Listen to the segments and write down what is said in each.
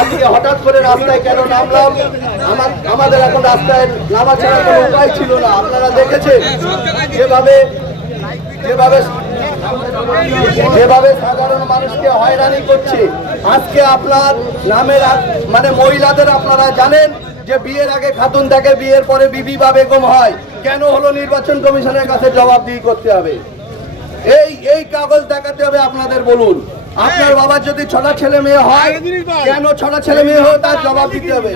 আজকে হঠাৎ করে রাস্তায় কেন নামলাম? আমাদের এখন রাস্তায় নামা ছাড়া কোনো উপায় ছিল না। আপনারা দেখেছেন যেভাবে যেভাবে যেভাবে সাধারণ মানুষকে হয়রানি করছে। আজকে আপনার নামের মানে মহিলাদের আপনারা জানেন যে বিয়ের আগে খাতুন থাকে, বিয়ের পরে বিবি বা বেগম হয়। কেন হলো? নির্বাচন কমিশনের কাছে জবাবদিহি করতে হবে। এই কাগজ দেখাতে হবে আপনাদের। বলুন, আপনার বাবার যদি 6টা ছেলে মেয়ে হয়, কেন 6টা ছেলে মেয়ে হয় তার জবাব দিতে হবে।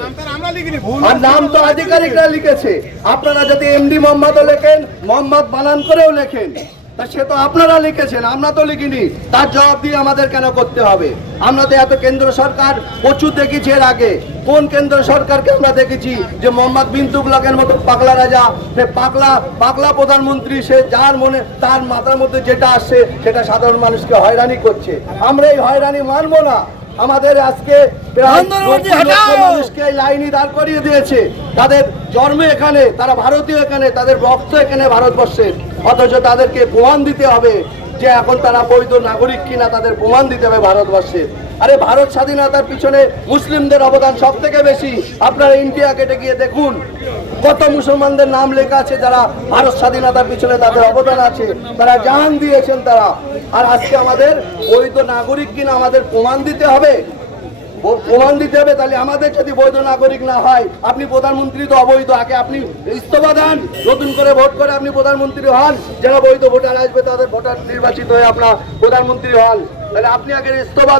আর নাম তো আধিকারিকরা লিখেছে। আপনারা যদি এমডি মোহাম্মদও লেখেন, মোহাম্মদ বানান করেও লেখেন, তা সে তো আপনারা লিখেছেন, আমরা তো লিখিনি। তার জবাব দিয়ে আমাদের কেন করতে হবে? আমরা তো এত কেন্দ্র সরকার প্রচুর দেখেছি। এর আগে কোন কেন্দ্র সরকারকে আমরা দেখেছি যে মোহাম্মদ বিন তুগলকের মতো পাগলা রাজা, সে পাগলা প্রধানমন্ত্রী, সে যার মনে তার মাথার মধ্যে যেটা আসছে সেটা সাধারণ মানুষকে হয়রানি করছে। আমরা এই হয়রানি মানবো না। আমাদের আজকে মানুষকে লাইনে দাঁড় করিয়ে দিয়েছে। তাদের জন্ম এখানে, তারা ভারতীয় এখানে, তাদের রক্ত এখানে ভারতবর্ষের, অথচ তাদেরকে প্রমাণ দিতে হবে যে এখন তারা বৈধ নাগরিক কিনা। তাদের প্রমাণ দিতে হবে ভারতবর্ষের। আরে ভারত স্বাধীনতার পিছনে মুসলিমদের অবদান সব থেকে বেশি। আপনারা ইন্ডিয়া গেটে গিয়ে দেখুন কত মুসলমানদের নাম লেখা আছে যারা ভারত স্বাধীনতার পিছনে তাদের অবদান আছে, তারা জান দিয়েছেন তারা। আর আজকে আমাদের বৈধ নাগরিক কিনা আমাদের প্রমাণ দিতে হবে। তাহলে আমাদের যদি বৈধ নাগরিক না হয়, আপনি প্রধানমন্ত্রী তো অবৈধ। আগে আপনি ইস্তফা দেন, নতুন করে ভোট করে আপনি প্রধানমন্ত্রী হন। যারা বৈধ ভোটার আসবে তাদের ভোটার নির্বাচিত হয়ে আপনার প্রধানমন্ত্রী হন। তাহলে আপনি আগে ইস্তফা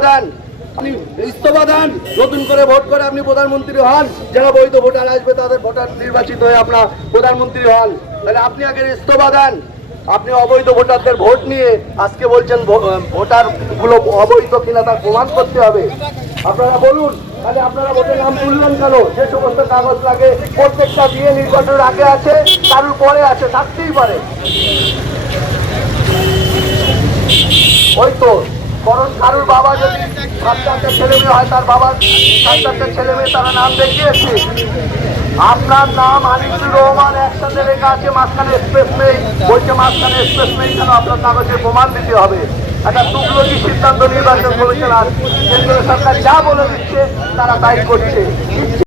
দেন, নতুন করে ভোট করে আপনি প্রধানমন্ত্রী হন। যারা বৈধ ভোটার আসবে তাদের ভোটার নির্বাচিত হয়ে আপনার প্রধানমন্ত্রী হন। তাহলে আপনি আগে ইস্তফা দেন। আপনি অবৈধ ভোটারদের ভোট নিয়ে আজকে বলছেন ভোটার গুলো অবৈধ কিনা তার প্রমাণ করতে হবে। আপনারা বলুন, তাহলে আপনারা ভোটের নাম তুললেন কেন? যে সমস্ত কাগজ লাগে প্রত্যেকটা দিয়ে নির্বাচনের আগে আছে, কারোর পরে আছে, থাকতেই পারে। ওই তো কারোর বাবা যদি 7টা ছেলে মেয়ে হয়, তার বাবার 7টা ছেলে মেয়ে তারা নাম দেখিয়েছে। আপনার নাম আনিসুর রহমান একসাথে লেখা আছে, মাঝখানে স্পেস নেই। বলছে মাঝখানে স্পেস নেই কেন? আপনার কাগজের প্রমাণ দিতে হবে। একটা তুগলকি সিদ্ধান্ত নির্বাচন কমিশন আর কেন্দ্র সরকার যা বলে দিচ্ছে তারা তাই করছে।